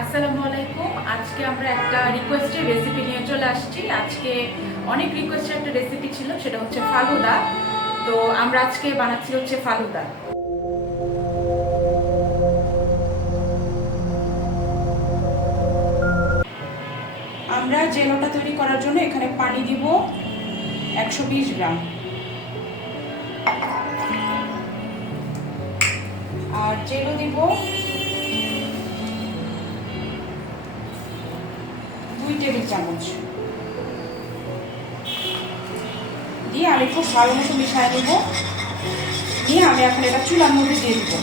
আসসালামু আলাইকুম। আজকে আমরা একটা রিকোয়েস্টের রেসিপি নিয়ে চলে আসছি। আজকে অনেক রিকোয়েস্টের একটা রেসিপি ছিল, সেটা হচ্ছে ফালুদা। তো আমরা আজকে বানাচ্ছি হচ্ছে ফালুদা। আমরা জেলোটা তৈরি করার জন্য এখানে পানি দিব একশো বিশ গ্রাম। আর জেলো দিব টেবিল চামচ দিয়ে আমি খুব ভালো মতো মিশিয়ে নেব। দিয়ে আমি এখন এটা চুলার মধ্যে দিয়ে দেবো।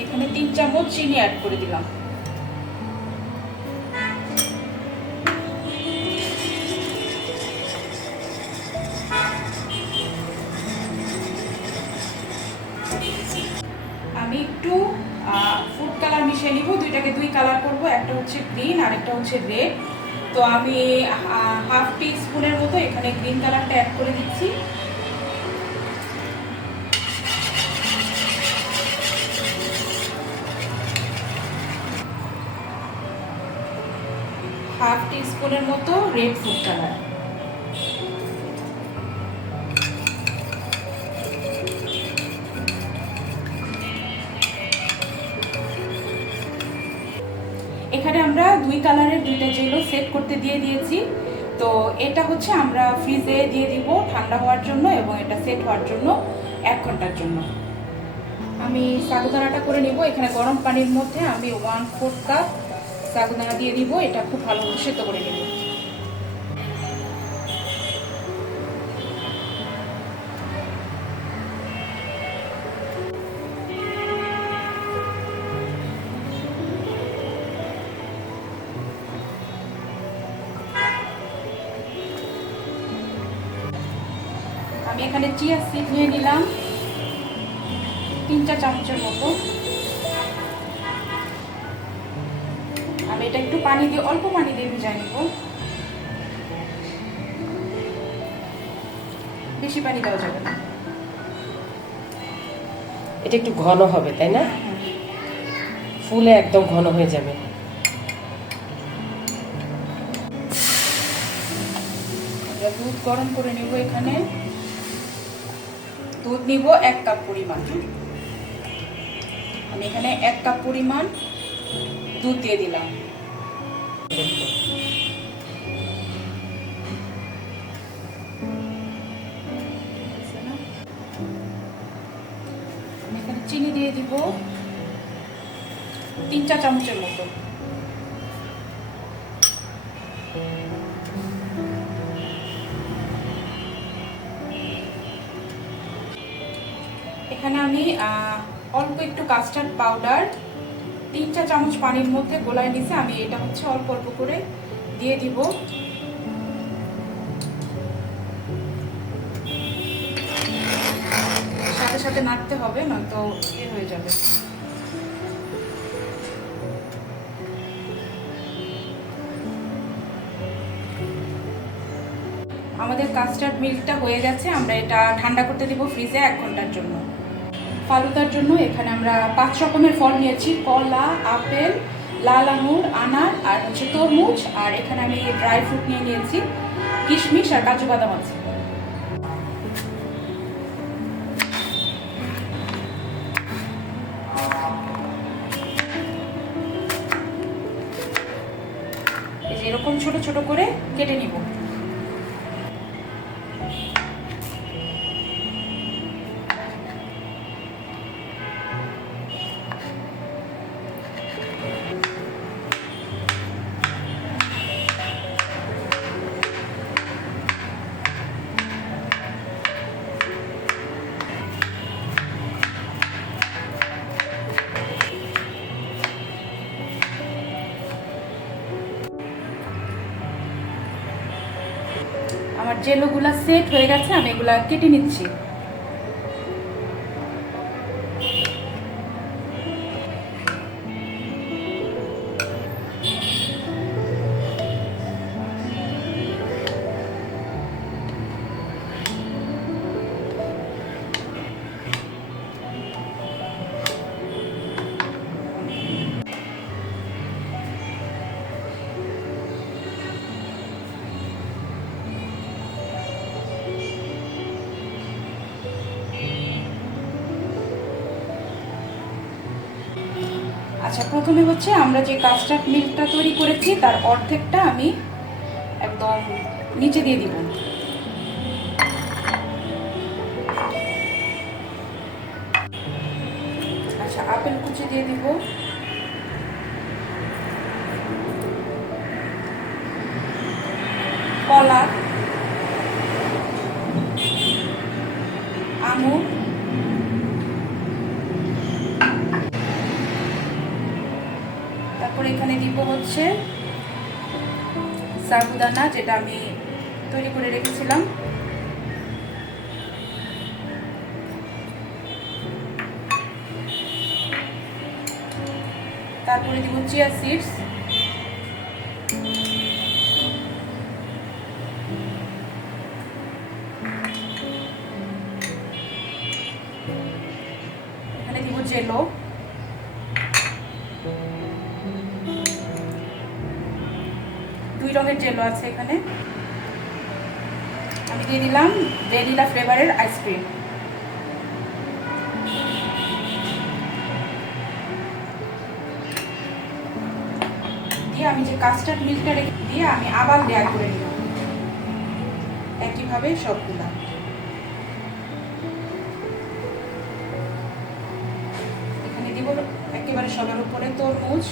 এখানে তিন চামচ চিনি অ্যাড করে দিলাম। মিশিয়ে নিব, দুইটাকে দুই কালার করব, একটা হচ্ছে গ্রিন আর একটা হচ্ছে রেড তো আমি হাফ টি স্পুনের মতো এখানে গ্রিন কালারটা অ্যাড করে দিচ্ছি। হাফ টি স্পুনের মতো রেড ফুড কালার কালারের দুইটা জেলও সেট করতে দিয়ে দিয়েছি। তো এটা হচ্ছে আমরা ফ্রিজে দিয়ে দিব ঠান্ডা হওয়ার জন্য এবং এটা সেট হওয়ার জন্য এক ঘণ্টার জন্য। আমি সাগুদানাটা করে নিব। এখানে গরম পানির মধ্যে আমি ওয়ান ফোর কাপ সাগুদানা দিয়ে দিব। এটা খুব ভালো সেদ্ধ করে নেব। আমি এখানে চিয়া সিড নিয়ে নিলাম। তিন চার চামচের মতো। আমি এটা একটু পানি দিয়ে অল্প পানি দিয়ে ভিজা নিব। বেশি পানি দেওয়া যাবে না। এটা একটু ঘন হবে তাই না? ফুলে একদম ঘন হয়ে যাবে। দুধ গরম করে নিব এখানে। দুধ নিব এক কাপ পরিমাণ। আমি এখানে এক কাপ পরিমাণ দুধ দিয়ে দিলাম। চিনি দিয়ে দিব তিন চা চামচের মতো। এখানে আমি অল্প একটু কাস্টার্ড পাউডার তিন চা চামচ পানির মধ্যে গোলায় নিছে আমি এটা হচ্ছে অল্প অল্প করে দিয়ে দিব। সাথে সাথে নাড়তে হবে, নয়তো ইয়ে হয়ে যাবে। আমাদের কাস্টার্ড মিল্কটা হয়ে গেছে, আমরা এটা ঠান্ডা করতে দিব ফ্রিজে এক ঘণ্টার জন্য। ফালুদার জন্য এখানে আমরা পাঁচ রকমের ফল নিয়েছি। কলা, আপেল, লাল আঙুর, আনার আর হচ্ছে তরমুজ। আর এখানে আমি ড্রাই ফ্রুট নিয়ে নিয়েছি, কিশমিশ আর কাজু বাদাম আছে। এরকম ছোট ছোট করে কেটে নিব। আমার জেলোগুলা সেট হয়ে গেছে আমি এগুলা কেটে নিচ্ছি। আচ্ছা প্রথমে হচ্ছে আমরা যে কাস্টার্ড মিল্কটা তৈরি করেছি, তার অর্ধেকটা আমি একদম নিচে দিয়ে দিব। আচ্ছা আপেল কুচি দিয়ে দিব। কলা আঙুর তারপর এখানে দিব হচ্ছে সাবুদানা যেটা আমি তৈরি করে রেখেছিলাম। তারপরে দিব চিয়া সিডস। এখানে দিব জেলো। দুই রঙের জেলো আছে এখানে। আমি দিয়ে দিলাম ভ্যানিলা ফ্লেভারের আইসক্রিম দিয়ে আমি যে কাস্টার্ড মিল্কটা রেখে দিয়ে আমি আবার লেয়ার করে নিলাম। একইভাবে সবগুলা। এখানে দিব একেবারে সবার উপরে তরমুজ।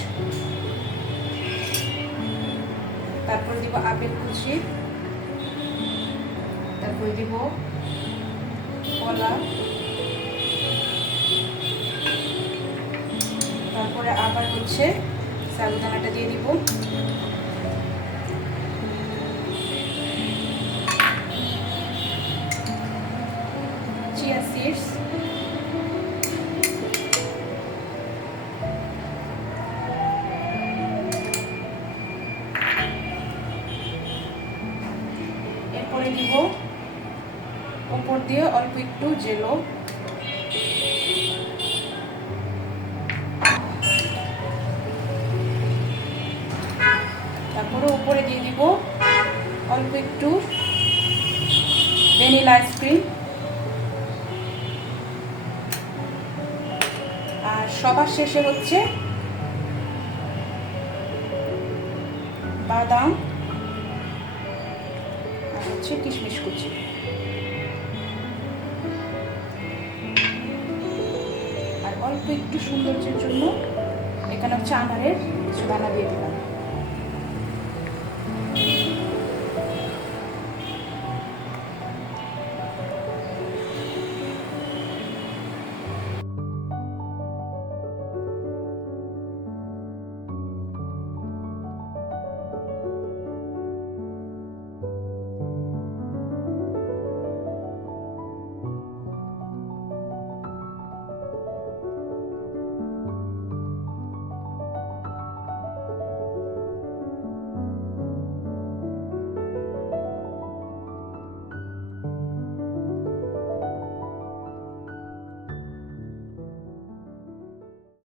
তারপরে দিব আপেল কুচি তারপর দিব কলা তারপরে আবার হচ্ছে সাবুদানাটা দিয়ে দিব। এরপরে দিব উপর দিয়ে অল্প একটু জেলো। তারপরে উপরে দিয়ে দিব অল্প একটু ভ্যানিলা আইসক্রিম। আর সবার শেষে হচ্ছে বাদাম। হচ্ছে কিশমিশ কুচি আর অল্প একটু সৌন্দর্যের জন্য এখানে হচ্ছে আনারের কিছু দানা দিয়ে দিলাম।